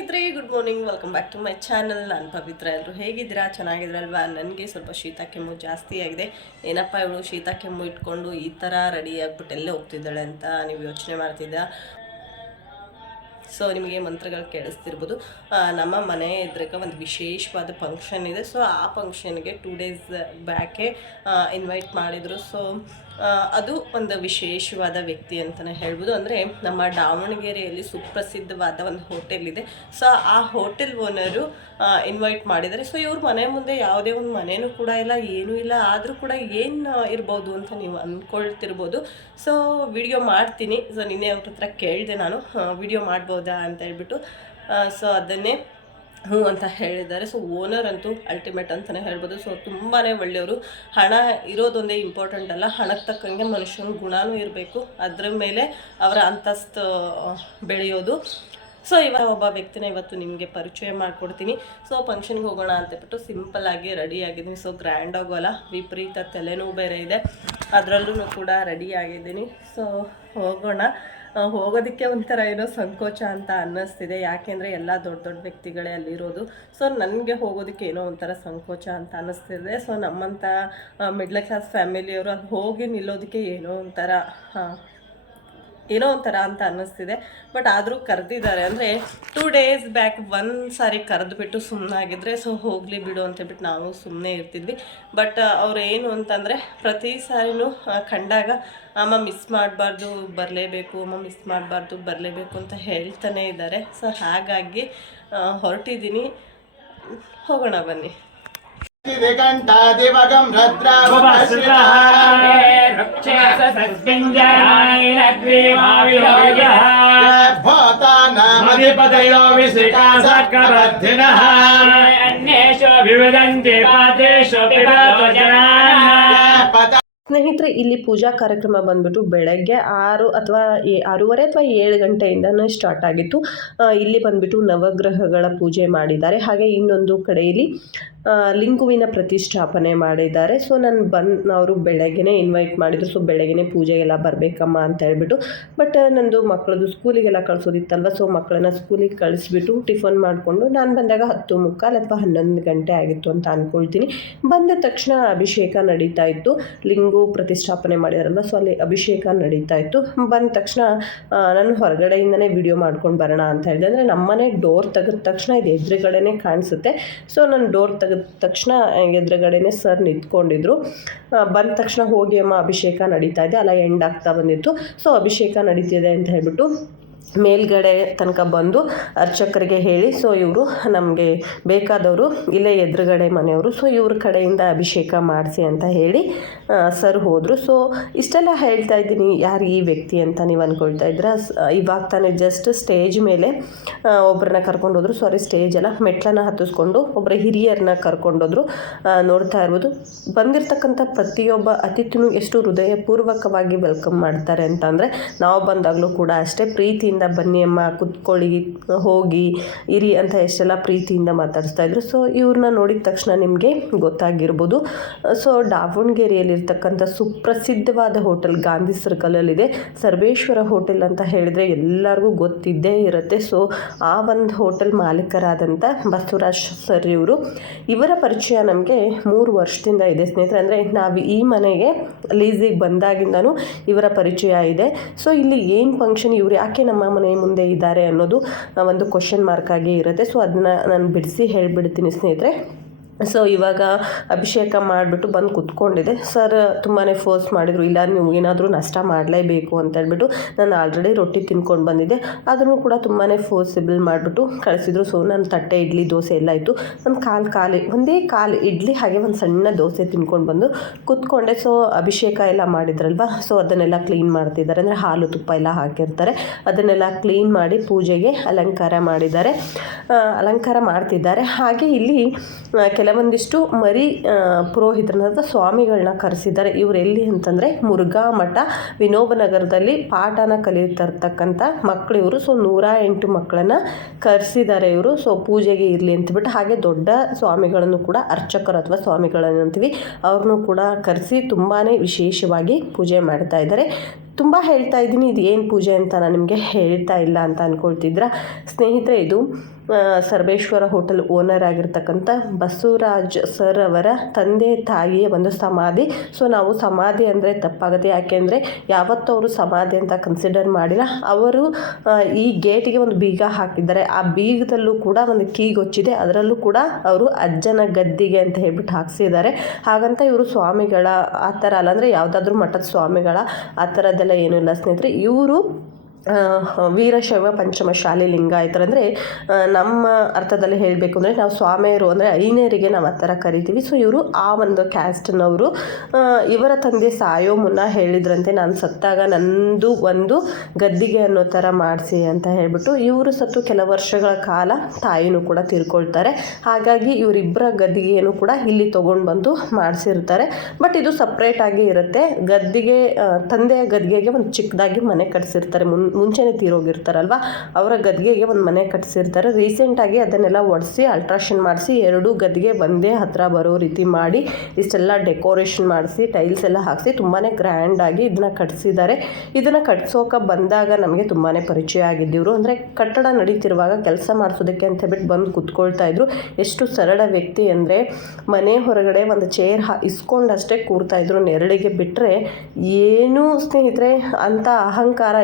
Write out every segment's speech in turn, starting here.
ಸ್ನೇಹಿತರೆ good morning welcome back to my channel ನಾನು ಪವಿತ್ರ. ಎಲ್ಲರೂ ಹೇಗಿದ್ದೀರಾ? ಚೆನ್ನಾಗಿದ್ರಲ್ವಾ ನನಗೆ ಸ್ವಲ್ಪ ಶೀತ ಕೆಮ್ಮು ಜಾಸ್ತಿ ಆಗಿದೆ. ಏನಪ್ಪ ಇವಳು ಶೀತ ಕೆಮ್ಮು ಇಟ್ಕೊಂಡು ಈ ಥರ ರೆಡಿ ಆಗ್ಬಿಟ್ಟು ಎಲ್ಲೇ ಹೋಗ್ತಿದ್ದಾಳೆ ಅಂತ ನೀವು ಯೋಚನೆ ಮಾಡ್ತಿದ್ದ ಸೊ ನಿಮಗೆ ಮಂತ್ರಗಳು ಕೇಳಿಸ್ತಿರ್ಬೋದು. ನಮ್ಮ ಮನೆ ಇದ್ರಕ್ಕೆ ಒಂದು ವಿಶೇಷವಾದ ಫಂಕ್ಷನ್ ಇದೆ. ಸೊ ಆ ಫಂಕ್ಷನ್ಗೆ ಟೂ ಡೇಸ್ ಬ್ಯಾಕೆ ಇನ್ವೈಟ್ ಮಾಡಿದರು. ಸೊ ಅದು ಒಂದು ವಿಶೇಷವಾದ ವ್ಯಕ್ತಿ ಅಂತಲೇ ಹೇಳ್ಬೋದು. ಅಂದರೆ ನಮ್ಮ ದಾವಣಗೆರೆಯಲ್ಲಿ ಸುಪ್ರಸಿದ್ಧವಾದ ಒಂದು ಹೋಟೆಲ್ ಇದೆ. ಸೊ ಆ ಹೋಟೆಲ್ ಓನರು ಇನ್ವೈಟ್ ಮಾಡಿದ್ದಾರೆ. ಸೊ ಇವ್ರ ಮನೆ ಮುಂದೆ ಯಾವುದೇ ಒಂದು ಮನೆಯೂ ಕೂಡ ಇಲ್ಲ, ಏನೂ ಇಲ್ಲ. ಆದರೂ ಕೂಡ ಏನು ಇರ್ಬೋದು ಅಂತ ನೀವು ಅಂದ್ಕೊಳ್ತಿರ್ಬೋದು ಸೊ ವಿಡಿಯೋ ಮಾಡ್ತೀನಿ. ಸೊ ನಿನ್ನೆ ಅವ್ರ ಹತ್ರ ಕೇಳಿದೆ ನಾನು. ವಿಡಿಯೋ ಮಾಡ್ಬೋದಾ ಅಂತ ಹೇಳ್ಬಿಟ್ಟು ಸೊ ಅದನ್ನೇ ಹ್ಞೂ ಅಂತ ಹೇಳಿದ್ದಾರೆ. ಸೊ ಓನರ್ ಅಂತೂ ಅಲ್ಟಿಮೇಟ್ ಅಂತಲೇ ಹೇಳ್ಬೋದು. ಸೊ ತುಂಬಾ ಒಳ್ಳೆಯವರು. ಹಣ ಇರೋದೊಂದೇ ಇಂಪಾರ್ಟೆಂಟ್ ಅಲ್ಲ. ಹಣಕ್ಕೆ ತಕ್ಕಂಗೆ ಮನುಷ್ಯನ ಗುಣನೂ ಇರಬೇಕು. ಅದ್ರ ಮೇಲೆ ಅವರ ಅಂತಸ್ತು ಬೆಳೆಯೋದು. ಸೊ ಇವಾಗ ಒಬ್ಬ ವ್ಯಕ್ತಿನ ಇವತ್ತು ನಿಮಗೆ ಪರಿಚಯ ಮಾಡಿಕೊಡ್ತೀನಿ. ಸೊ ಫಂಕ್ಷನ್ಗೆ ಹೋಗೋಣ ಅಂತ ಸಿಂಪಲ್ಲಾಗಿ ರೆಡಿ ಆಗಿದ್ದೀನಿ. ಸೊ ಗ್ರ್ಯಾಂಡ್ ಆಗೋಲ್ಲ ವಿಪರೀತ ತಲೆನೋವು ಬೇರೆ ಇದೆ. ಅದರಲ್ಲೂ ಕೂಡ ರೆಡಿ ಆಗಿದ್ದೀನಿ. ಸೊ ಹೋಗೋಣ. ಹೋಗೋದಕ್ಕೆ ಒಂಥರ ಏನೋ ಸಂಕೋಚ ಅಂತ ಅನ್ನಿಸ್ತಿದೆ. ಯಾಕೆಂದರೆ ಎಲ್ಲ ದೊಡ್ಡ ದೊಡ್ಡ ವ್ಯಕ್ತಿಗಳೇ ಅಲ್ಲಿರೋದು. ಸೊ, ನನಗೆ ಹೋಗೋದಕ್ಕೆ ಏನೋ ಒಂಥರ ಸಂಕೋಚ ಅಂತ ಅನ್ನಿಸ್ತಿದೆ. ಸೊ, ನಮ್ಮಂಥ ಮಿಡ್ಲ್ ಕ್ಲಾಸ್ ಫ್ಯಾಮಿಲಿಯವರು ಅಲ್ಲಿ ಹೋಗಿ ನಿಲ್ಲೋದಕ್ಕೆ ಏನೋ ಒಂಥರ ಏನೋ ಒಂಥರ ಅಂತ ಅನ್ನಿಸ್ತಿದೆ. ಬಟ್ ಆದರೂ ಕರೆದಿದ್ದಾರೆ. ಅಂದರೆ ಟೂ ಡೇಸ್ ಬ್ಯಾಕ್ ಒಂದು ಸಾರಿ ಕರೆದುಬಿಟ್ಟು ಸುಮ್ಮನಾಗಿದ್ದರೆ ಸೊ ಹೋಗಲಿ ಬಿಡು ಅಂತ ಹೇಳ್ಬಿಟ್ಟು ನಾವು ಸುಮ್ಮನೆ ಇರ್ತಿದ್ವಿ. ಬಟ್ ಅವ್ರು ಏನು ಅಂತಂದರೆ ಪ್ರತಿ ಸಾರಿನೂ ಕಂಡಾಗ ಅಮ್ಮ ಮಿಸ್ ಮಾಡಬಾರ್ದು, ಬರಲೇಬೇಕು, ಅಮ್ಮ ಮಿಸ್ ಮಾಡಬಾರ್ದು, ಬರಲೇಬೇಕು ಅಂತ ಹೇಳ್ತಾನೆ ಇದ್ದಾರೆ. ಸೊ ಹಾಗಾಗಿ ಹೊರಟಿದ್ದೀನಿ. ಹೋಗೋಣ ಬನ್ನಿ. दिवगं मदिपतयो विशिकासकबद्धिनः अन्येषु विविदन्ति पादेषु पिबतो जनाः ಸ್ನೇಹಿತರೆ ಇಲ್ಲಿ ಪೂಜಾ ಕಾರ್ಯಕ್ರಮ ಬಂದ್ಬಿಟ್ಟು ಬೆಳಗ್ಗೆ ಆರು ಅಥವಾ ಏ- ಆರೂವರೆ ಅಥವಾ ಏಳು ಗಂಟೆಯಿಂದನೇ ಸ್ಟಾರ್ಟ್ ಆಗಿತ್ತು ಆ, ಇಲ್ಲಿ ಬಂದ್ಬಿಟ್ಟು ನವಗ್ರಹಗಳ ಪೂಜೆ ಮಾಡಿದ್ದಾರೆ ಹಾಗೆ ಇನ್ನೊಂದು ಕಡೆಯಲ್ಲಿ ಆ, ಲಿಂಗುವಿನ ಪ್ರತಿಷ್ಠಾಪನೆ ಮಾಡಿದ್ದಾರೆ. ಸೊ ನಾನು ಬಂದು ಅವರು ಬೆಳಗ್ಗೆನೇ ಇನ್ವೈಟ್ ಮಾಡಿದ್ರು. ಸೊ ಬೆಳಗ್ಗೆನೇ ಪೂಜೆಗೆಲ್ಲ ಬರಬೇಕಮ್ಮ ಅಂತ ಹೇಳ್ಬಿಟ್ಟು. ಬಟ್ ನಂದು ಮಕ್ಕಳದು ಸ್ಕೂಲಿಗೆಲ್ಲ ಕಳಿಸೋದಿತ್ತಲ್ವ? ಸೊ ಮಕ್ಕಳನ್ನ ಸ್ಕೂಲಿಗೆ ಕಳಿಸ್ಬಿಟ್ಟು ಟಿಫನ್ ಮಾಡಿಕೊಂಡು ನಾನು ಬಂದಾಗ ಹತ್ತು ಮುಕ್ಕಾಲು ಅಥವಾ ಹನ್ನೊಂದು ಗಂಟೆ ಆಗಿತ್ತು ಅಂತ ಅಂದ್ಕೊಳ್ತೀನಿ ಬಂದ ತಕ್ಷಣ ಅಭಿಷೇಕ ನಡೀತಾ ಇತ್ತು. ಲಿಂಗು ಪ್ರತಿಷ್ಠಾಪನೆ ಮಾಡಿದಾರಲ್ವ? ಸೊ ಅಲ್ಲಿ ಅಭಿಷೇಕ ನಡೀತಾ ಇತ್ತು. ಬಂದ ತಕ್ಷಣ ನಾನು ಹೊರಗಡೆಯಿಂದನೇ ವಿಡಿಯೋ ಮಾಡ್ಕೊಂಡು ಬರೋಣ ಅಂತ ಹೇಳಿದೆ. ಅಂದರೆ ನಮ್ಮನೆ ಡೋರ್ ತೆಗೆದ ತಕ್ಷಣ ಇದು ಎದುರುಗಡೆನೇ ಕಾಣಿಸುತ್ತೆ. ಸೊ ನಾನು ಡೋರ್ ತೆಗೆದ ತಕ್ಷಣ ಎದುರುಗಡೆನೆ ಸರ್ ನಿಂತ್ಕೊಂಡಿದ್ರು. ಬಂದ ತಕ್ಷಣ ಹೋಗಿ ಅಮ್ಮ ಅಭಿಷೇಕ ನಡೀತಾ ಇದೆ. ಅಲ್ಲ ಎಂಡ್ ಆಗ್ತಾ ಬಂದಿತ್ತು. ಸೊ ಅಭಿಷೇಕ ನಡೀತಿದೆ ಅಂತ ಹೇಳ್ಬಿಟ್ಟು ಮೇಲ್ಗಡೆ ತನಕ ಬಂದು ಅರ್ಚಕರಿಗೆ ಹೇಳಿ, ಸೊ, ಇವರು ನಮಗೆ ಬೇಕಾದವರು ಇಲ್ಲೇ ಎದುರುಗಡೆ ಮನೆಯವರು, ಸೊ, ಇವ್ರ ಕಡೆಯಿಂದ ಅಭಿಷೇಕ ಮಾಡಿಸಿ ಅಂತ ಹೇಳಿ ಸರ್ ಹೋದರು. ಸೊ, ಇಷ್ಟೆಲ್ಲ ಹೇಳ್ತಾ ಇದ್ದೀನಿ. ಯಾರು ಈ ವ್ಯಕ್ತಿ ಅಂತ ನೀವು ಅಂದ್ಕೊಳ್ತಾ ಇದ್ರೆ ಇವಾಗ ತಾನೇ ಜಸ್ಟ್ ಸ್ಟೇಜ್ ಮೇಲೆ ಒಬ್ಬರನ್ನ ಕರ್ಕೊಂಡು ಹೋದ್ರು. ಸಾರಿ ಸ್ಟೇಜ್ ಅಲ್ಲ, ಮೆಟ್ಲನ್ನ ಹತ್ತಿಸ್ಕೊಂಡು ಒಬ್ಬರ ಹಿರಿಯರನ್ನ ಕರ್ಕೊಂಡೋದ್ರು ನೋಡ್ತಾ ಇರ್ಬೋದು. ಬಂದಿರತಕ್ಕಂಥ ಪ್ರತಿಯೊಬ್ಬ ಅತಿಥಿನೂ ಎಷ್ಟು ಹೃದಯಪೂರ್ವಕವಾಗಿ ವೆಲ್ಕಮ್ ಮಾಡ್ತಾರೆ ಅಂತಂದರೆ, ನಾವು ಬಂದಾಗಲೂ ಕೂಡ ಅಷ್ಟೇ. ಪ್ರೀತಿಯಿಂದ ಬನ್ನಿ ಅಮ್ಮ, ಕುತ್ಕೊಳ್ಳಿ, ಹೋಗಿ, ಇರಿ ಅಂತ ಎಷ್ಟೆಲ್ಲ ಪ್ರೀತಿಯಿಂದ ಮಾತಾಡಿಸ್ತಾ ಇದ್ರು. ಸೊ ಇವ್ರನ್ನ ನೋಡಿದ ತಕ್ಷಣ ನಿಮಗೆ ಗೊತ್ತಾಗಿರ್ಬೋದು. ಸೊ ದಾವಣಗೆರೆಯಲ್ಲಿರ್ತಕ್ಕಂಥ ಸುಪ್ರಸಿದ್ಧವಾದ ಹೋಟೆಲ್ ಗಾಂಧಿ ಸರ್ಕಲಲ್ಲಿದೆ ಸರ್ವೇಶ್ವರ ಹೋಟೆಲ್ ಅಂತ ಹೇಳಿದರೆ ಎಲ್ಲರಿಗೂ ಗೊತ್ತಿದ್ದೇ ಇರುತ್ತೆ. ಸೊ ಆ ಒಂದು ಹೋಟೆಲ್ ಮಾಲೀಕರಾದಂಥ ಬಸವರಾಜ್ ಸರ್ ಇವರು. ಇವರ ಪರಿಚಯ ನಮಗೆ ಮೂರು ವರ್ಷದಿಂದ ಇದೆ. ಸ್ನೇಹಿತರೆ, ಅಂದರೆ ನಾವು ಈ ಮನೆಗೆ ಲೀಸಿಗೆ ಬಂದಾಗಿಂದನೂ ಇವರ ಪರಿಚಯ ಇದೆ. ಸೊ ಇಲ್ಲಿ ಏನು ಫಂಕ್ಷನ್ ಇವರು, ಯಾಕೆ ನಮ್ಮ ಮನೆ ಮುಂದೆ ಇದ್ದಾರೆ ಅನ್ನೋದು ಒಂದು ಕ್ವಶನ್ ಮಾರ್ಕ್ ಆಗಿ ಇರುತ್ತೆ. ಸೊ ಅದನ್ನ ನಾನು ಬಿಡಿಸಿ ಹೇಳಿಬಿಡ್ತೀನಿ ಸ್ನೇಹಿತರೆ. ಸೊ ಇವಾಗ ಅಭಿಷೇಕ ಮಾಡಿಬಿಟ್ಟು ಬಂದು ಕುತ್ಕೊಂಡಿದೆ. ಸರ್ ತುಂಬಾ ಫೋರ್ಸ್ ಮಾಡಿದರು ಇಲ್ಲ ನೀವು ಏನಾದರೂ ನಷ್ಟ ಮಾಡಲೇಬೇಕು ಅಂತ ಹೇಳ್ಬಿಟ್ಟು ನಾನು ಆಲ್ರೆಡಿ ರೊಟ್ಟಿ ತಿನ್ಕೊಂಡು ಬಂದಿದ್ದೆ. ಆದರೂ ಕೂಡ ತುಂಬಾ ಫೋರ್ಸಿಬಲ್ ಮಾಡಿಬಿಟ್ಟು ಕಳಿಸಿದ್ರು. ಸೊ ನನ್ನ ತಟ್ಟೆ ಇಡ್ಲಿ ದೋಸೆ ಎಲ್ಲ ಇತ್ತು ಒಂದು ಕಾಲು ಕಾಲು ಒಂದೇ ಕಾಲು ಇಡ್ಲಿ ಹಾಗೆ ಒಂದು ಸಣ್ಣ ದೋಸೆ ತಿನ್ಕೊಂಡು ಬಂದು ಕುತ್ಕೊಂಡೆ. ಸೊ ಅಭಿಷೇಕ ಎಲ್ಲ ಮಾಡಿದ್ರಲ್ವ? ಸೊ ಅದನ್ನೆಲ್ಲ ಕ್ಲೀನ್ ಮಾಡ್ತಿದ್ದಾರೆ. ಅಂದರೆ ಹಾಲು ತುಪ್ಪ ಎಲ್ಲ ಹಾಕಿರ್ತಾರೆ. ಅದನ್ನೆಲ್ಲ ಕ್ಲೀನ್ ಮಾಡಿ ಪೂಜೆಗೆ ಅಲಂಕಾರ ಮಾಡಿದ್ದಾರೆ. ಅಲಂಕಾರ ಮಾಡ್ತಿದ್ದಾರೆ. ಹಾಗೆ ಇಲ್ಲಿ ಆ, ಕೆಲವೊಂದಿಷ್ಟು ಮರಿ ಪುರೋಹಿತರನ್ನ ಸ್ವಾಮಿಗಳನ್ನ ಕರೆಸಿದ್ದಾರೆ. ಇವರು ಎಲ್ಲಿ ಅಂತಂದರೆ ಮುರುಘಾ ಮಠ. ವಿನೋಬ ನಗರದಲ್ಲಿ ಪಾಠನ ಕಲಿಯುತ್ತಿರ್ತಕ್ಕಂಥ ಮಕ್ಕಳು ಇವರು. ಸೊ, ನೂರ ಎಂಟು ಮಕ್ಕಳನ್ನು ಕರೆಸಿದ್ದಾರೆ ಇವರು. ಸೊ, ಪೂಜೆಗೆ ಇರಲಿ ಅಂತಬಿಟ್ಟು ಹಾಗೆ ದೊಡ್ಡ ಸ್ವಾಮಿಗಳನ್ನು ಕೂಡ ಅರ್ಚಕರು ಅಥವಾ ಸ್ವಾಮಿಗಳನ್ನು ಅಂತೀವಿ ಅವ್ರನ್ನೂ ಕೂಡ ಕರೆಸಿ ತುಂಬಾ ವಿಶೇಷವಾಗಿ ಪೂಜೆ ಮಾಡ್ತಾ ಇದ್ದಾರೆ. ತುಂಬ ಹೇಳ್ತಾ ಇದ್ದೀನಿ, ಇದು ಏನು ಪೂಜೆ ಅಂತ ನಾನು ನಿಮಗೆ ಹೇಳ್ತಾ ಇಲ್ಲ ಅಂತ ಅಂದ್ಕೊಳ್ತಿದ್ರ ಸ್ನೇಹಿತರೆ, ಇದು ಸರ್ವೇಶ್ವರ ಹೋಟೆಲ್ ಓನರ್ ಆಗಿರ್ತಕ್ಕಂಥ ಬಸವರಾಜ್ ಸರ್ ಅವರ ತಂದೆ ತಾಯಿಯ ಒಂದು ಸಮಾಧಿ. ಸೊ ನಾವು ಸಮಾಧಿ ಅಂದರೆ ತಪ್ಪಾಗುತ್ತೆ. ಯಾಕೆಂದರೆ, ಯಾವತ್ತೂ ಅವರು ಸಮಾಧಿ ಅಂತ ಕನ್ಸಿಡರ್ ಮಾಡಿಲ್ಲ. ಅವರು ಈ ಗೇಟಿಗೆ ಒಂದು ಬೀಗ ಹಾಕಿದ್ದಾರೆ. ಆ ಬೀಗದಲ್ಲೂ ಕೂಡ ಒಂದು ಕೀಗೊಚ್ಚಿದೆ ಅದರಲ್ಲೂ ಕೂಡ ಅವರು ಅಜ್ಜನ ಗದ್ದಿಗೆ ಅಂತ ಹೇಳ್ಬಿಟ್ಟು ಹಾಕ್ಸಿದ್ದಾರೆ. ಹಾಗಂತ ಇವರು ಸ್ವಾಮಿಗಳ, ಆ ಥರ ಅಲ್ಲ ಅಂದರೆ ಯಾವುದಾದ್ರೂ ಮಠದ ಸ್ವಾಮಿಗಳ, ಆ ಥರದ್ದೆಲ್ಲ ಏನೂ ಇಲ್ಲ ಸ್ನೇಹಿತರೆ ಇವರು ವೀರಶೈವ ಪಂಚಮಶಾಲಿ ಲಿಂಗಾಯತರು ಅಂದರೆ ನಮ್ಮ ಅರ್ಥದಲ್ಲಿ ಹೇಳಬೇಕು ಅಂದರೆ ನಾವು ಸ್ವಾಮಿಯರು ಅಂದರೆ ಐನೇರಿಗೆ ನಾವು ಆ ಥರ ಕರಿತೀವಿ. ಸೊ ಇವರು ಆ ಒಂದು ಕ್ಯಾಸ್ಟ್ನವರು ಇವರ ತಂದೆ ಸಾಯೋ ಮುನ್ನ ಹೇಳಿದ್ರಂತೆ, ನಾನು ಸತ್ತಾಗ ನಂದು ಒಂದು ಗದ್ದಿಗೆ ಅನ್ನೋ ಥರ ಮಾಡಿಸಿ ಅಂತ ಹೇಳಿಬಿಟ್ಟು, ಇವರು ಸತ್ತು ಕೆಲ ವರ್ಷಗಳ ಕಾಲ ತಾಯಿನೂ ಕೂಡ ತೀರ್ಕೊಳ್ತಾರೆ. ಹಾಗಾಗಿ ಇವರಿಬ್ಬರ ಗದ್ದಿಗೆಯನ್ನು ಕೂಡ ಇಲ್ಲಿ ತೊಗೊಂಡು ಬಂದು ಮಾಡಿಸಿರ್ತಾರೆ. ಬಟ್ ಇದು ಸಪ್ರೇಟಾಗಿ ಇರುತ್ತೆ. ಗದ್ದಿಗೆ ತಂದೆಯ ಗದ್ದಿಗೆಗೆ ಒಂದು ಚಿಕ್ಕದಾಗಿ ಮನೆ ಕಟ್ಸಿರ್ತಾರೆ. ಮುನ್ ಮುಂಚೆನೇ ತೀರೋಗಿರ್ತಾರಲ್ವ? ಅವರ ಗದ್ದಿಗೆಗೆ ಒಂದು ಮನೆ ಕಟ್ಟಿಸಿರ್ತಾರೆ ರೀಸೆಂಟಾಗಿ ಅದನ್ನೆಲ್ಲ ಒಡಿಸಿ ಅಲ್ಟ್ರಾಷನ್ ಮಾಡಿಸಿ, ಎರಡೂ ಗದ್ದಿಗೆ ಒಂದೇ ಹತ್ರ ಬರೋ ರೀತಿ ಮಾಡಿ, ಇಷ್ಟೆಲ್ಲ ಡೆಕೋರೇಷನ್ ಮಾಡಿಸಿ ಟೈಲ್ಸ್ ಎಲ್ಲ ಹಾಕಿಸಿ ತುಂಬಾ ಗ್ರ್ಯಾಂಡಾಗಿ ಇದನ್ನ ಕಟ್ಸಿದ್ದಾರೆ. ಇದನ್ನು ಕಟ್ಸೋಕೆ ಬಂದಾಗ ನಮಗೆ ತುಂಬಾ ಪರಿಚಯ ಆಗಿದ್ದಿವರು. ಅಂದರೆ ಕಟ್ಟಡ ನಡೀತಿರುವಾಗ ಕೆಲಸ ಮಾಡಿಸೋದಕ್ಕೆ ಅಂತ ಹೇಳ್ಬಿಟ್ಟು ಬಂದು ಕುತ್ಕೊಳ್ತಾ ಇದ್ರು. ಎಷ್ಟು ಸರಳ ವ್ಯಕ್ತಿ ಅಂದರೆ ಮನೆ ಹೊರಗಡೆ ಒಂದು ಚೇರ್ ಹಾ ಇಸ್ಕೊಂಡಷ್ಟೇ ಕೂರ್ತಾಯಿದ್ರು ನೆರಳಿಗೆ ಬಿಟ್ಟರೆ ಏನೂ ಸ್ನೇಹಿತರೆ, ಅಂಥ ಅಹಂಕಾರ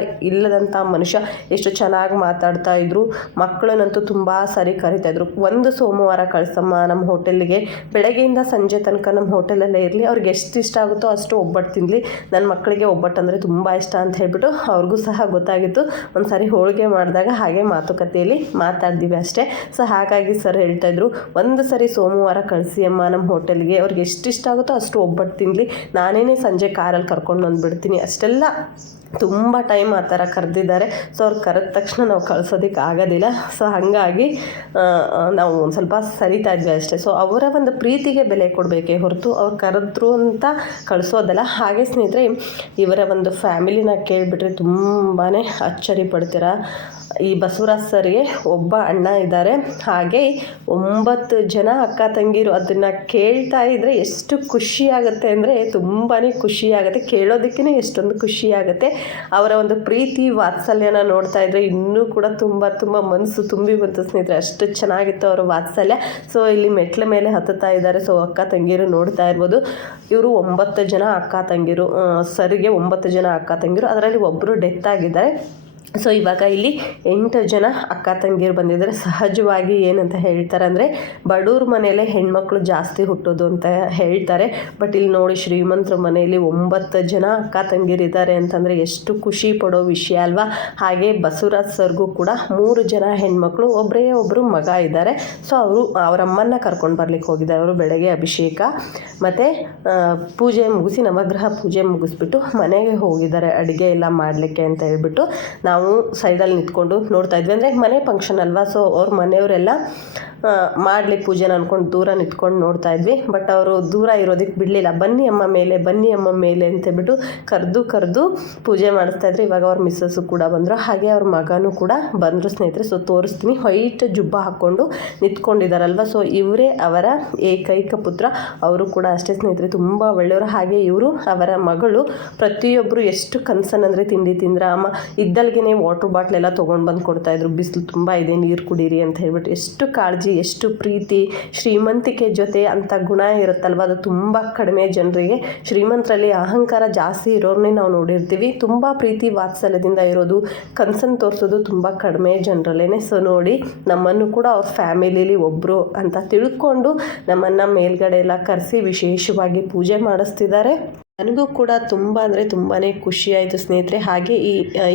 ಇಲ್ಲದಂಥ ಮನುಷ್ಯ ಎಷ್ಟು ಚೆನ್ನಾಗಿ ಮಾತಾಡ್ತಾ ಇದ್ರು. ಮಕ್ಕಳನ್ನಂತೂ ತುಂಬ ಸರಿ ಕರಿತಾ ಇದ್ರು. ಒಂದು ಸೋಮವಾರ ಕಳಿಸಮ್ಮ ನಮ್ಮ ಹೋಟೆಲ್ಗೆ, ಬೆಳಗ್ಗೆಯಿಂದ ಸಂಜೆ ತನಕ ನಮ್ಮ ಹೋಟೆಲಲ್ಲೇ ಇರಲಿ. ಅವ್ರಿಗೆ ಎಷ್ಟು ಇಷ್ಟ ಆಗುತ್ತೋ ಅಷ್ಟು ಒಬ್ಬಟ್ಟು ತಿನ್ನಲಿ ನನ್ನ ಮಕ್ಕಳಿಗೆ ಒಬ್ಬಟ್ಟು ಅಂದರೆ ತುಂಬ ಇಷ್ಟ ಅಂತ ಹೇಳ್ಬಿಟ್ಟು ಅವ್ರಿಗೂ ಸಹ ಗೊತ್ತಾಗಿತ್ತು. ಒಂದು ಸಾರಿ ಹೋಳಿಗೆ ಮಾಡಿದಾಗ ಹಾಗೆ ಮಾತುಕತೆಯಲ್ಲಿ ಮಾತಾಡ್ತೀವಿ ಅಷ್ಟೇ. ಸೊ, ಹಾಗಾಗಿ ಸರ್ ಹೇಳ್ತಾ ಇದ್ರು, ಒಂದು ಸರಿ ಸೋಮವಾರ ಕಳಿಸಿ ಅಮ್ಮ ನಮ್ಮ ಹೋಟೆಲ್ಗೆ. ಅವ್ರಿಗೆ ಎಷ್ಟು ಇಷ್ಟ ಆಗುತ್ತೋ ಅಷ್ಟು ಒಬ್ಬಟ್ಟು ತಿನ್ನಲಿ ನಾನೇನೇ ಸಂಜೆ ಕಾರಲ್ಲಿ ಕರ್ಕೊಂಡು ಬಂದುಬಿಡ್ತೀನಿ. ಅಷ್ಟೆಲ್ಲ ತುಂಬ ಟೈಮ್ ಆ ಥರ ಕರೆದಿದ್ದಾರೆ. ಸೊ ಅವ್ರು ಕರೆದ ತಕ್ಷಣ ನಾವು ಕಳ್ಸೋದಕ್ಕೆ ಆಗೋದಿಲ್ಲ. ಸೊ ಹಾಗಾಗಿ ನಾವು ಒಂದು ಸ್ವಲ್ಪ ಸರಿತಾ ಇದ್ವಿ ಅಷ್ಟೇ. ಸೊ ಅವರ ಒಂದು ಪ್ರೀತಿಗೆ ಬೆಲೆ ಕೊಡಬೇಕೇ ಹೊರತು ಅವ್ರು ಕರೆದ್ರು ಅಂತ ಕಳಿಸೋದಲ್ಲ. ಹಾಗೆ ಸ್ನೇಹಿತರೆ, ಇವರ ಒಂದು ಫ್ಯಾಮಿಲಿನ ಕೇಳಿಬಿಟ್ರೆ ತುಂಬಾ ಅಚ್ಚರಿ ಪಡ್ತೀರಾ? ಈ ಬಸವರಾಜ್ ಸರ್ಗೆ ಒಬ್ಬ ಅಣ್ಣ ಇದ್ದಾರೆ. ಹಾಗೆ ಒಂಬತ್ತು ಜನ ಅಕ್ಕ ತಂಗಿರು ಅದನ್ನು ಕೇಳ್ತಾ ಇದ್ದರೆ ಎಷ್ಟು ಖುಷಿ ಆಗುತ್ತೆ ಅಂದರೆ ತುಂಬಾ ಖುಷಿ ಆಗುತ್ತೆ. ಕೇಳೋದಕ್ಕೇ ಎಷ್ಟೊಂದು ಖುಷಿ ಆಗುತ್ತೆ. ಅವರ ಒಂದು ಪ್ರೀತಿ ವಾತ್ಸಲ್ಯನ ನೋಡ್ತಾ ಇದ್ದರೆ ಇನ್ನೂ ಕೂಡ ತುಂಬ ತುಂಬ ಮನಸ್ಸು ತುಂಬಿ ಬಂತು ಸ್ನೇಹಿತರೆ. ಅಷ್ಟು ಚೆನ್ನಾಗಿತ್ತು ಅವರ ವಾತ್ಸಲ್ಯ. ಸೊ ಇಲ್ಲಿ ಮೆಟ್ಲ ಮೇಲೆ ಹತ್ತುತ್ತಾ ಇದ್ದಾರೆ. ಸೊ ಅಕ್ಕ ತಂಗಿರು ನೋಡ್ತಾ ಇರ್ಬೋದು. ಇವರು ಒಂಬತ್ತು ಜನ ಅಕ್ಕ ತಂಗಿರು ಸರಿಗೆ ಒಂಬತ್ತು ಜನ ಅಕ್ಕ ತಂಗಿರು. ಅದರಲ್ಲಿ ಒಬ್ಬರು ಡೆತ್ ಆಗಿದ್ದಾರೆ. ಸೊ ಇವಾಗ ಇಲ್ಲಿ ಎಂಟು ಜನ ಅಕ್ಕ ತಂಗಿಯರು ಬಂದಿದ್ದಾರೆ. ಸಹಜವಾಗಿ ಏನಂತ ಹೇಳ್ತಾರೆ ಅಂದರೆ ಬಡವ್ರ ಮನೆಯಲ್ಲೇ ಹೆಣ್ಮಕ್ಳು ಜಾಸ್ತಿ ಹುಟ್ಟೋದು ಅಂತ ಹೇಳ್ತಾರೆ. ಬಟ್ ಇಲ್ಲಿ ನೋಡಿ ಶ್ರೀಮಂತರ ಮನೆಯಲ್ಲಿ ಒಂಬತ್ತು ಜನ ಅಕ್ಕ ತಂಗಿರಿದ್ದಾರೆ ಅಂತಂದರೆ ಎಷ್ಟು ಖುಷಿ ಪಡೋ ವಿಷಯ ಅಲ್ವಾ? ಹಾಗೆ ಬಸವರಾಜ್ ಸರ್ಗೂ ಕೂಡ ಮೂರು ಜನ ಹೆಣ್ಮಕ್ಳು ಒಬ್ಬರೇ ಒಬ್ಬರು ಮಗ ಇದ್ದಾರೆ. ಸೊ ಅವರು ಅವರಮ್ಮನ್ನ ಕರ್ಕೊಂಡು ಬರ್ಲಿಕ್ಕೆ ಹೋಗಿದ್ದಾರೆ. ಅವರು ಬೆಳಗ್ಗೆ ಅಭಿಷೇಕ, ಮತ್ತು ಪೂಜೆ ಮುಗಿಸಿ ನವಗ್ರಹ ಪೂಜೆ ಮುಗಿಸ್ಬಿಟ್ಟು ಮನೆಗೆ ಹೋಗಿದ್ದಾರೆ. ಅಡುಗೆ ಎಲ್ಲ ಮಾಡಲಿಕ್ಕೆ ಅಂತ ಹೇಳ್ಬಿಟ್ಟು ನಾವು ಸೈಡಲ್ಲಿ ನಿಂತ್ಕೊಂಡು ನೋಡ್ತಾ ಇದ್ವಿ. ಅಂದರೆ ಮನೆ ಫಂಕ್ಷನ್ ಅಲ್ವಾ? ಸೊ ಅವ್ರ ಮನೆಯವರೆಲ್ಲ ಮಾಡಲಿ ಪೂಜೆನ ಅಂದ್ಕೊಂಡು ದೂರ ನಿಂತ್ಕೊಂಡು ನೋಡ್ತಾ ಇದ್ವಿ. ಬಟ್ ಅವರು ದೂರ ಇರೋದಕ್ಕೆ ಬಿಡಲಿಲ್ಲ. ಬನ್ನಿ ಅಮ್ಮ ಮೇಲೆ, ಬನ್ನಿ ಅಮ್ಮ ಮೇಲೆ ಅಂತೇಳ್ಬಿಟ್ಟು ಕರೆದು ಕರೆದು ಪೂಜೆ ಮಾಡಿಸ್ತಾ ಇದ್ರು. ಇವಾಗ ಅವ್ರ ಮಿಸ್ಸಸ್ಸು ಕೂಡ ಬಂದರು. ಹಾಗೆ ಅವ್ರ ಮಗನೂ ಕೂಡ ಬಂದರು ಸ್ನೇಹಿತರೆ. ಸೊ ತೋರಿಸ್ತೀನಿ. ವೈಟ್ ಜುಬ್ಬ ಹಾಕ್ಕೊಂಡು ನಿಂತ್ಕೊಂಡಿದ್ದಾರಲ್ವ ಸೊ ಇವರೇ ಅವರ ಏಕೈಕ ಪುತ್ರ. ಅವರು ಕೂಡ ಅಷ್ಟೇ ಸ್ನೇಹಿತರೆ. ತುಂಬ ಒಳ್ಳೆಯವರು. ಹಾಗೆ ಇವರು ಅವರ ಮಗಳು ಪ್ರತಿಯೊಬ್ಬರು ಎಷ್ಟು ಕನ್ಸನ್ ತಿಂಡಿ ತಿಂದ್ರ. ಅಮ್ಮ ಇದ್ದಲ್ಗೆ ವಾಟರ್ ಬಾಟ್ಲೆಲ್ಲ ತೊಗೊಂಡು ಬಂದು ಕೊಡ್ತಾಯಿದ್ರು ಬಿಸಿಲು ತುಂಬ ಇದೆ, ನೀರು ಕುಡೀರಿ ಅಂತ ಹೇಳ್ಬಿಟ್ಟು. ಎಷ್ಟು ಕಾಳಜಿ ಎಷ್ಟು ಪ್ರೀತಿ. ಶ್ರೀಮಂತಿಕೆ ಜೊತೆ ಅಂಥ ಗುಣ ಇರುತ್ತಲ್ವ? ಅದು ತುಂಬ ಕಡಿಮೆ ಜನರಿಗೆ. ಶ್ರೀಮಂತರಲ್ಲಿ ಅಹಂಕಾರ ಜಾಸ್ತಿ ಇರೋರನ್ನೇ ನಾವು ನೋಡಿರ್ತೀವಿ. ತುಂಬ ಪ್ರೀತಿ ವಾತ್ಸಲ್ಯದಿಂದ ಇರೋದು, ಕನ್ಸನ್ ತೋರಿಸೋದು ತುಂಬ ಕಡಿಮೆ ಜನರಲ್ಲೇ ಸೊ ನೋಡಿ, ನಮ್ಮನ್ನು ಕೂಡ ಅವ್ರ ಫ್ಯಾಮಿಲಿಲಿ ಒಬ್ಬರು ಅಂತ ತಿಳ್ಕೊಂಡು ನಮ್ಮನ್ನು ಮೇಲ್ಗಡೆ ಎಲ್ಲ ಕರೆಸಿ ವಿಶೇಷವಾಗಿ ಪೂಜೆ ಮಾಡಿಸ್ತಿದ್ದಾರೆ. ನನಗೂ ಕೂಡ ತುಂಬ ಅಂದರೆ ತುಂಬಾ ಖುಷಿ ಆಯಿತು ಸ್ನೇಹಿತರೆ. ಹಾಗೆ ಈ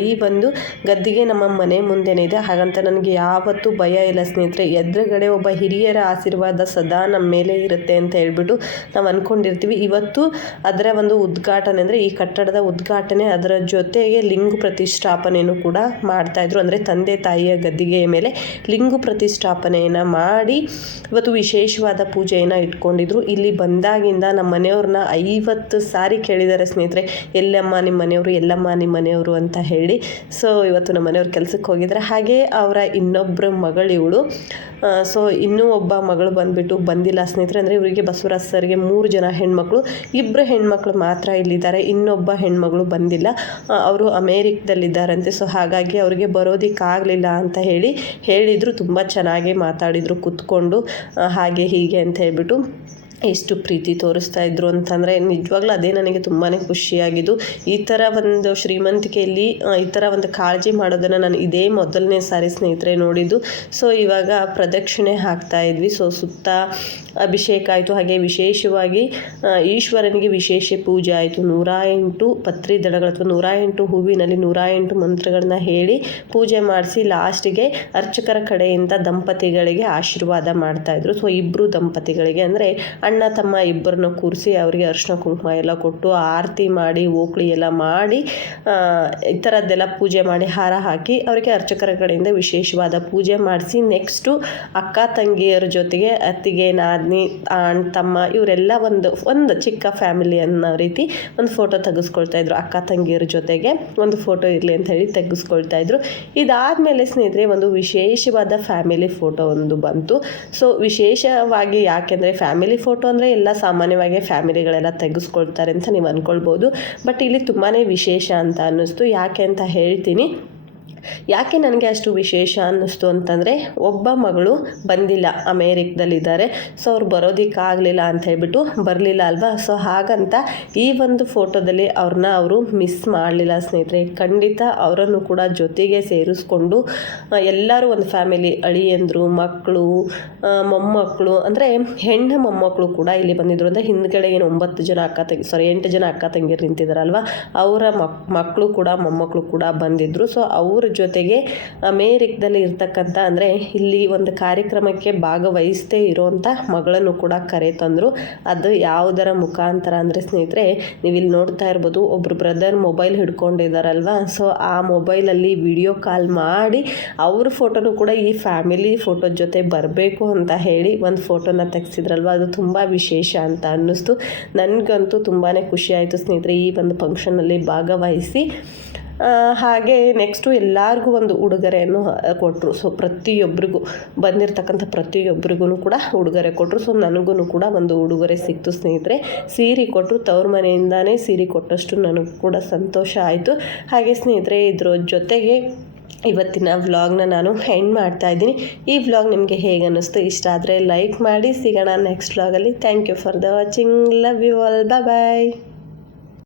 ಈ ಒಂದು ಗದ್ದಿಗೆ ನಮ್ಮ ಮನೆ ಮುಂದೆನೇ ಇದೆ. ಹಾಗಂತ ನನಗೆ ಯಾವತ್ತೂ ಭಯ ಇಲ್ಲ ಸ್ನೇಹಿತರೆ. ಎದುರುಗಡೆ ಒಬ್ಬ ಹಿರಿಯರ ಆಶೀರ್ವಾದ ಸದಾ ನಮ್ಮ ಮೇಲೆ ಇರುತ್ತೆ ಅಂತ ಹೇಳ್ಬಿಟ್ಟು ನಾವು ಅಂದ್ಕೊಂಡಿರ್ತೀವಿ ಇವತ್ತು ಅದರ ಒಂದು ಉದ್ಘಾಟನೆ ಅಂದರೆ ಈ ಕಟ್ಟಡದ ಉದ್ಘಾಟನೆ ಅದರ ಜೊತೆಗೆ ಲಿಂಗ ಪ್ರತಿಷ್ಠಾಪನೆಯನ್ನು ಕೂಡ ಮಾಡ್ತಾಯಿದ್ರು ಅಂದರೆ ತಂದೆ ತಾಯಿಯ ಗದ್ದಿಗೆಯ ಮೇಲೆ ಲಿಂಗು ಪ್ರತಿಷ್ಠಾಪನೆಯನ್ನು ಮಾಡಿ ಇವತ್ತು ವಿಶೇಷವಾದ ಪೂಜೆಯನ್ನು ಇಟ್ಕೊಂಡಿದ್ರು. ಇಲ್ಲಿ ಬಂದಾಗಿಂದ ನಮ್ಮ ಮನೆಯವ್ರನ್ನ ಐವತ್ತು ಸಾರಿ ಸಾರಿ ಕೇಳಿದ್ದಾರೆ ಸ್ನೇಹಿತರೆ, ಎಲ್ಲಮ್ಮ ನಿಮ್ಮ ಮನೆಯವರು, ಎಲ್ಲಮ್ಮ ನಿಮ್ಮ ಮನೆಯವರು ಅಂತ ಹೇಳಿ. ಸೊ ಇವತ್ತು ನಮ್ಮ ಮನೆಯವ್ರು ಕೆಲಸಕ್ಕೆ ಹೋಗಿದ್ದಾರೆ. ಹಾಗೆ ಅವರ ಇನ್ನೊಬ್ಬರ ಮಗಳು ಇವಳು. ಸೊ ಇನ್ನೂ ಒಬ್ಬ ಮಗಳು ಬಂದುಬಿಟ್ಟು ಬಂದಿಲ್ಲ ಸ್ನೇಹಿತರೆ. ಅಂದರೆ ಇವರಿಗೆ ಬಸವರಾಜ್ ಸರ್ಗೆ ಮೂರು ಜನ ಹೆಣ್ಮಕ್ಳು ಇಬ್ಬರು ಹೆಣ್ಮಕ್ಳು ಮಾತ್ರ ಇಲ್ಲಿದ್ದಾರೆ. ಇನ್ನೊಬ್ಬ ಹೆಣ್ಮಗಳು ಬಂದಿಲ್ಲ. ಅವರು ಅಮೇರಿಕದಲ್ಲಿದ್ದಾರಂತೆ. ಸೊ ಹಾಗಾಗಿ ಅವರಿಗೆ ಬರೋದಕ್ಕಾಗಲಿಲ್ಲ ಅಂತ ಹೇಳಿ, ಹೇಳಿದರು. ತುಂಬ ಚೆನ್ನಾಗಿ ಮಾತಾಡಿದರು, ಕೂತ್ಕೊಂಡು. ಹಾಗೆ ಹೀಗೆ ಅಂತ ಹೇಳ್ಬಿಟ್ಟು. ಎಷ್ಟು ಪ್ರೀತಿ ತೋರಿಸ್ತಾ ಇದ್ರು ಅಂತಂದರೆ ನಿಜವಾಗ್ಲೂ ಅದೇ ನನಗೆ ತುಂಬಾ ಖುಷಿಯಾಗಿದ್ದು. ಈ ಥರ ಒಂದು ಶ್ರೀಮಂತಿಕೆಯಲ್ಲಿ ಈ ಥರ ಒಂದು ಕಾಳಜಿ ಮಾಡೋದನ್ನು ನಾನು ಇದೇ ಮೊದಲನೇ ಸಾರಿ ಸ್ನೇಹಿತರೆ ನೋಡಿದ್ದು. ಸೊ ಇವಾಗ ಪ್ರದಕ್ಷಿಣೆ ಹಾಕ್ತಾ ಇದ್ವಿ. ಸೊ ಸುತ್ತ ಅಭಿಷೇಕ ಆಯಿತು. ಹಾಗೆ ವಿಶೇಷವಾಗಿ ಈಶ್ವರನಿಗೆ ವಿಶೇಷ ಪೂಜೆ ಆಯಿತು. ನೂರ ಎಂಟು ಪತ್ರಿ ದಳಗಳು ಅಥವಾ ನೂರ ಎಂಟು ಹೂವಿನಲ್ಲಿ ನೂರ ಎಂಟು ಮಂತ್ರಗಳನ್ನ ಹೇಳಿ ಪೂಜೆ ಮಾಡಿಸಿ ಲಾಸ್ಟಿಗೆ ಅರ್ಚಕರ ಕಡೆಯಿಂದ ದಂಪತಿಗಳಿಗೆ ಆಶೀರ್ವಾದ ಮಾಡ್ತಾ ಇದ್ರು. ಸೊ ಇಬ್ಬರು ದಂಪತಿಗಳಿಗೆ. ಅಂದರೆ ಅಣ್ಣ, ತಮ್ಮ ಇಬ್ಬರನ್ನ ಕೂರಿಸಿ ಅವರಿಗೆ ಅರಿಶಿನ ಕುಂಕುಮ ಎಲ್ಲ ಕೊಟ್ಟು ಆರತಿ ಮಾಡಿ, ಓಕಳಿ ಎಲ್ಲ ಮಾಡಿ ಈ ಥರದ್ದೆಲ್ಲ ಪೂಜೆ ಮಾಡಿ, ಹಾರ ಹಾಕಿ ಅವರಿಗೆ ಅರ್ಚಕರ ಕಡೆಯಿಂದ ವಿಶೇಷವಾದ ಪೂಜೆ ಮಾಡಿಸಿ ನೆಕ್ಸ್ಟು ಅಕ್ಕ, ತಂಗಿಯರ ಜೊತೆಗೆ ಅತ್ತಿಗೆ, ನಾದಿನಿ ಅಣ್ಣ ತಮ್ಮ ಇವರೆಲ್ಲ ಒಂದು ಒಂದು ಚಿಕ್ಕ ಫ್ಯಾಮಿಲಿ ಅನ್ನೋ ರೀತಿ ಒಂದು ಫೋಟೋ ತೆಗೆಸ್ಕೊಳ್ತಾ ಇದ್ರು. ಅಕ್ಕ, ತಂಗಿಯರ ಜೊತೆಗೆ ಒಂದು ಫೋಟೋ ಇರಲಿ ಅಂತ ಹೇಳಿ ತೆಗೆಸ್ಕೊಳ್ತಾ ಇದ್ರು. ಇದಾದಮೇಲೆ ಸ್ನೇಹಿತರೆ, ಒಂದು ವಿಶೇಷವಾದ ಫ್ಯಾಮಿಲಿ ಫೋಟೋ ಒಂದು ಬಂತು. ಸೊ ವಿಶೇಷವಾಗಿ ಯಾಕೆಂದರೆ ಫ್ಯಾಮಿಲಿ ಫೋಟೋ ಅಂದರೆ ಎಲ್ಲ ಸಾಮಾನ್ಯವಾಗಿ ಫ್ಯಾಮಿಲಿಗಳೆಲ್ಲ ತೆಗೆಸ್ಕೊಳ್ತಾರೆ ಅಂತ ನೀವು ಅಂದ್ಕೊಳ್ಬೋದು ಬಟ್ ಇಲ್ಲಿ ತುಂಬಾ ವಿಶೇಷ ಅಂತ ಅನ್ನಿಸ್ತು. ಯಾಕೆ ಅಂತ ಹೇಳ್ತೀನಿ. ಯಾಕೆ ನನಗೆ ಅಷ್ಟು ವಿಶೇಷ ಅನ್ನಿಸ್ತು ಅಂತಂದರೆ ಒಬ್ಬ ಮಗಳು ಬಂದಿಲ್ಲ ಅಮೇರಿಕದಲ್ಲಿದ್ದಾರೆ. ಸೊ ಅವ್ರು ಬರೋದಕ್ಕಾಗಲಿಲ್ಲ ಅಂತ ಹೇಳ್ಬಿಟ್ಟು ಬರಲಿಲ್ಲ ಅಲ್ವಾ? ಸೊ ಹಾಗಂತ ಈ ಒಂದು ಫೋಟೋದಲ್ಲಿ ಅವ್ರನ್ನ ಅವರು ಮಿಸ್ ಮಾಡಲಿಲ್ಲ ಸ್ನೇಹಿತರೆ. ಖಂಡಿತ ಅವರನ್ನು ಕೂಡ ಜೊತೆಗೆ ಸೇರಿಸ್ಕೊಂಡು ಎಲ್ಲರೂ ಒಂದು ಫ್ಯಾಮಿಲಿ, ಅಳಿಯಂದರು, ಮಕ್ಕಳು ಮೊಮ್ಮಕ್ಕಳು, ಅಂದರೆ ಹೆಣ್ಣು ಮೊಮ್ಮಕ್ಕಳು ಕೂಡ ಇಲ್ಲಿ ಬಂದಿದ್ರು. ಅಂದರೆ ಹಿಂದ್ಗಡೆ ಏನು ಒಂಬತ್ತು ಜನ ಅಕ್ಕ ತಂಗಿ ಸಾರಿ ಎಂಟು ಜನ ಅಕ್ಕ ತಂಗಿರು ನಿಂತಿದ್ದಾರಲ್ವ ಅವರ ಮಕ್, ಮಕ್ಕಳು ಕೂಡ, ಮೊಮ್ಮಕ್ಕಳು ಕೂಡ ಬಂದಿದ್ದರು ಸೊ ಅವ್ರ ಜೊತೆಗೆ ಅಮೇರಿಕದಲ್ಲಿ ಇರ್ತಕ್ಕಂಥ ಅಂದರೆ ಇಲ್ಲಿ ಒಂದು ಕಾರ್ಯಕ್ರಮಕ್ಕೆ ಭಾಗವಹಿಸದೇ ಇರೋವಂಥ ಮಗಳನ್ನು ಕೂಡ ಕರೆ ತಂದರು. ಅದು ಯಾವುದರ ಮುಖಾಂತರ ಅಂದರೆ ಸ್ನೇಹಿತರೆ ನೀವು ಇಲ್ಲಿ ನೋಡ್ತಾ ಇರ್ಬೋದು ಒಬ್ಬರು ಬ್ರದರ್ ಮೊಬೈಲ್ ಹಿಡ್ಕೊಂಡಿದ್ದಾರಲ್ವ ಸೊ ಆ ಮೊಬೈಲಲ್ಲಿ ವಿಡಿಯೋ ಕಾಲ್ ಮಾಡಿ ಅವ್ರ ಫೋಟೋನು ಕೂಡ ಈ ಫ್ಯಾಮಿಲಿ ಫೋಟೋ ಜೊತೆ ಬರಬೇಕು ಅಂತ ಹೇಳಿ ಒಂದು ಫೋಟೋನ ತೆಗೆಸಿದ್ರಲ್ವ? ಅದು ತುಂಬ ವಿಶೇಷ ಅಂತ ಅನ್ನಿಸ್ತು. ನನಗಂತೂ ತುಂಬಾ ಖುಷಿಯಾಯಿತು ಸ್ನೇಹಿತರೆ ಈ ಒಂದು ಫಂಕ್ಷನಲ್ಲಿ ಭಾಗವಹಿಸಿ. ಹಾಗೆ ನೆಕ್ಸ್ಟು ಎಲ್ಲರಿಗೂ ಒಂದು ಉಡುಗೊರೆಯನ್ನು ಕೊಟ್ಟರು ಸೊ ಪ್ರತಿಯೊಬ್ಬರಿಗೂ ಬಂದಿರತಕ್ಕಂಥ ಪ್ರತಿಯೊಬ್ಬರಿಗೂ ಕೂಡ ಉಡುಗೊರೆ ಕೊಟ್ಟರು ಸೊ ನನಗೂ ಕೂಡ ಒಂದು ಉಡುಗೊರೆ ಸಿಕ್ತು ಸ್ನೇಹಿತರೆ. ಸೀರೆ ಕೊಟ್ಟರು ತವ್ರ ಮನೆಯಿಂದಾನೇ ಸೀರೆ ಕೊಟ್ಟಷ್ಟು ನನಗೂ ಕೂಡ ಸಂತೋಷ ಆಯಿತು. ಹಾಗೆ ಸ್ನೇಹಿತರೆ, ಇದ್ರ ಜೊತೆಗೆ ಇವತ್ತಿನ ವ್ಲಾಗ್ನ ನಾನು ಎಂಡ್ ಮಾಡ್ತಾ ಇದ್ದೀನಿ. ಈ ವ್ಲಾಗ್ ನಿಮಗೆ ಹೇಗೆ ಅನ್ನಿಸ್ತು ಇಷ್ಟ ಆದರೆ ಲೈಕ್ ಮಾಡಿ. ಸಿಗೋಣ ನೆಕ್ಸ್ಟ್ ವ್ಲಾಗಲ್ಲಿ thank you for the watching love you all bye